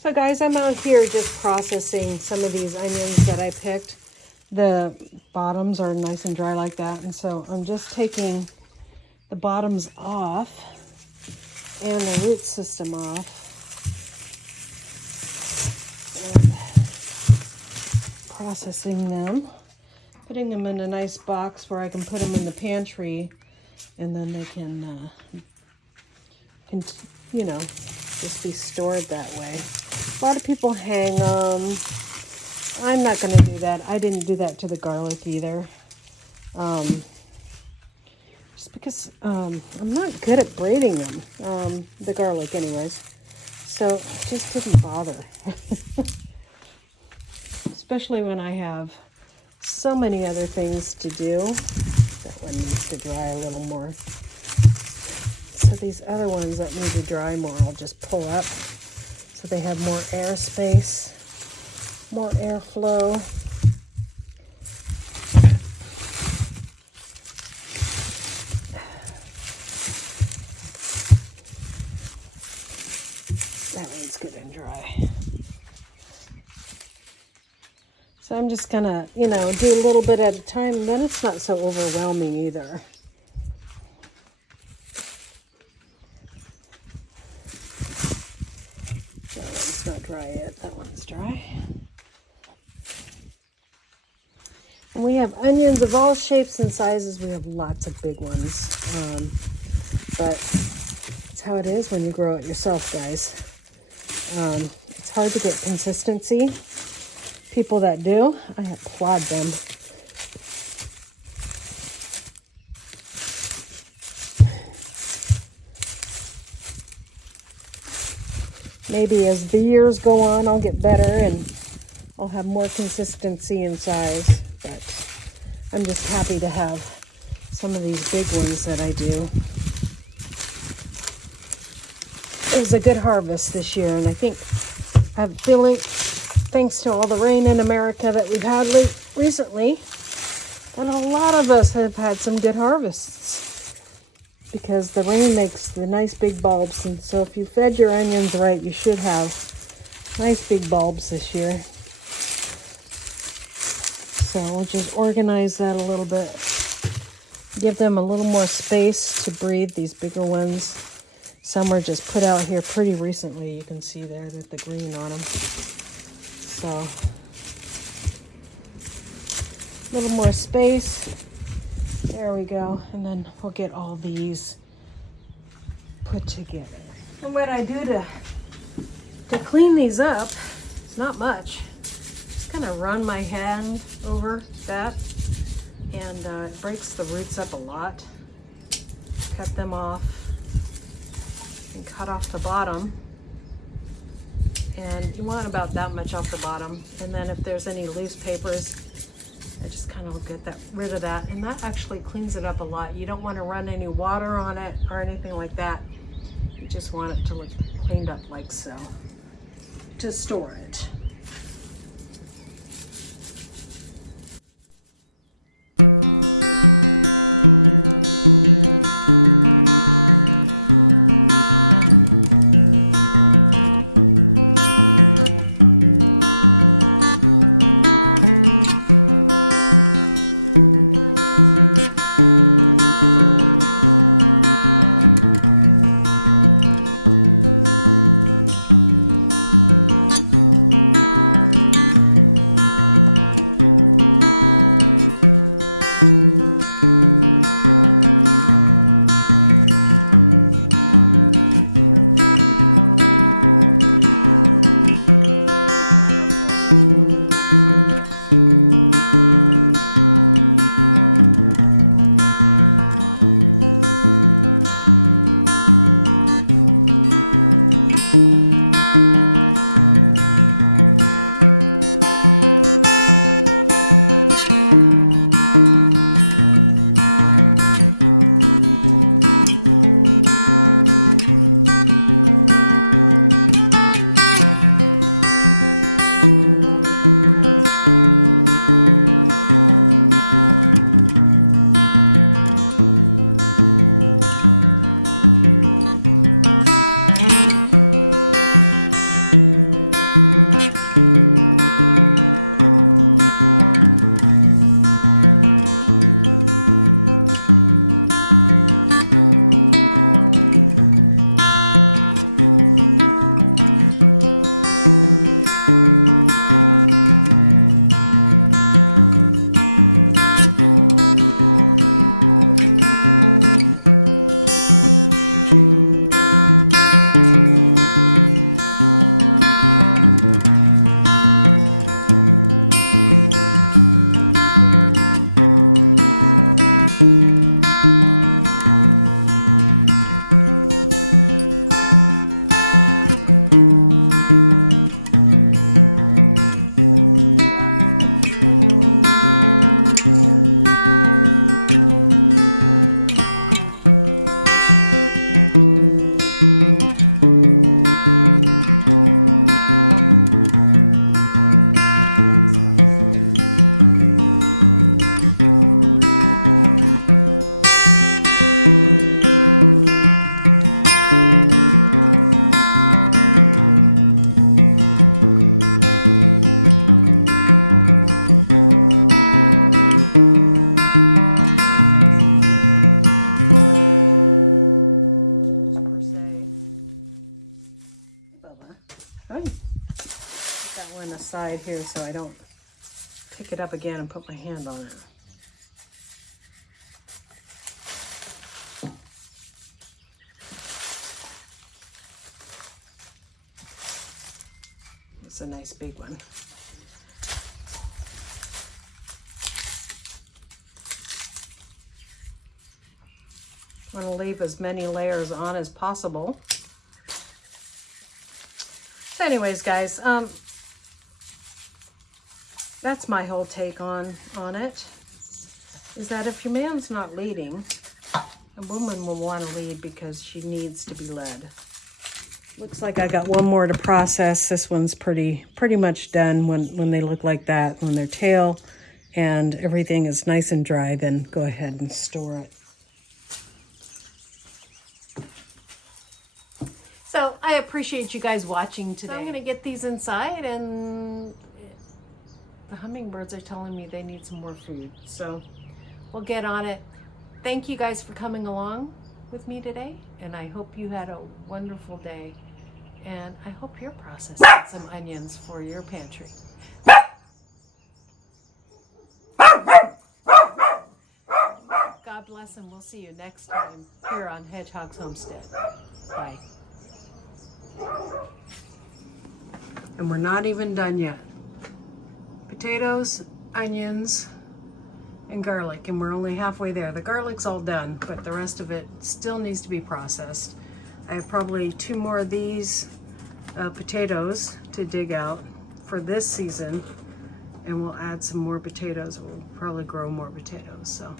So guys, I'm out here just processing some of these onions that I picked. The bottoms are nice and dry like that, and so I'm just taking the bottoms off and the root system off. And processing them, putting them in a nice box where I can put them in the pantry, and then they can, you know, just be stored that way. A lot of people hang them. I'm not going to do that. I didn't do that to the garlic either. Just because I'm not good at braiding them, the garlic anyways. So I just didn't bother. Especially when I have so many other things to do. That one needs to dry a little more. So these other ones that need to dry more, I'll just pull up so they have more air space, more airflow. That one's good and dry. So I'm just gonna, you know, do a little bit at a time, and then it's not so overwhelming either. That one's not dry yet. That one's dry. And we have onions of all shapes and sizes. We have lots of big ones. But it's how it is when you grow it yourself, guys. It's hard to get consistency. People that do, I applaud them. Maybe as the years go on, I'll get better and I'll have more consistency in size. But I'm just happy to have some of these big ones that I do. It was a good harvest this year, and I think I have a feeling, thanks to all the rain in America that we've had recently, and a lot of us have had some good harvests because the rain makes the nice big bulbs. And so if you fed your onions right, you should have nice big bulbs this year. So I'll just organize that a little bit, give them a little more space to breathe, these bigger ones. Some were just put out here pretty recently. You can see there that the green on them. So, a little more space. There we go. And then we'll get all these put together. And what I do to clean these up, it's not much. Just kind of run my hand over that, and it breaks the roots up a lot. Cut them off and cut off the bottom. And you want about that much off the bottom. And then if there's any loose papers, I just kind of get rid of that. And that actually cleans it up a lot. You don't want to run any water on it or anything like that. You just want it to look cleaned up like so, to store it. side here so I don't pick it up again and put my hand on it. It's a nice big one. I want to leave as many layers on as possible. So anyways, guys, that's my whole take on it, is that if your man's not leading, a woman will want to lead because she needs to be led. Looks like I got one more to process. This one's pretty much done. When they look like that, when their tail and everything is nice and dry, then go ahead and store it. So I appreciate you guys watching today. So I'm gonna get these inside, and the hummingbirds are telling me they need some more food. So we'll get on it. Thank you guys for coming along with me today, and I hope you had a wonderful day. And I hope you're processing some onions for your pantry. God bless, and we'll see you next time here on Hedgehog's Homestead. Bye. And we're not even done yet. Potatoes, onions, and garlic, and we're only halfway there. The garlic's all done, but the rest of it still needs to be processed. I have probably 2 more of these potatoes to dig out for this season, and we'll add some more potatoes. We'll probably grow more potatoes. So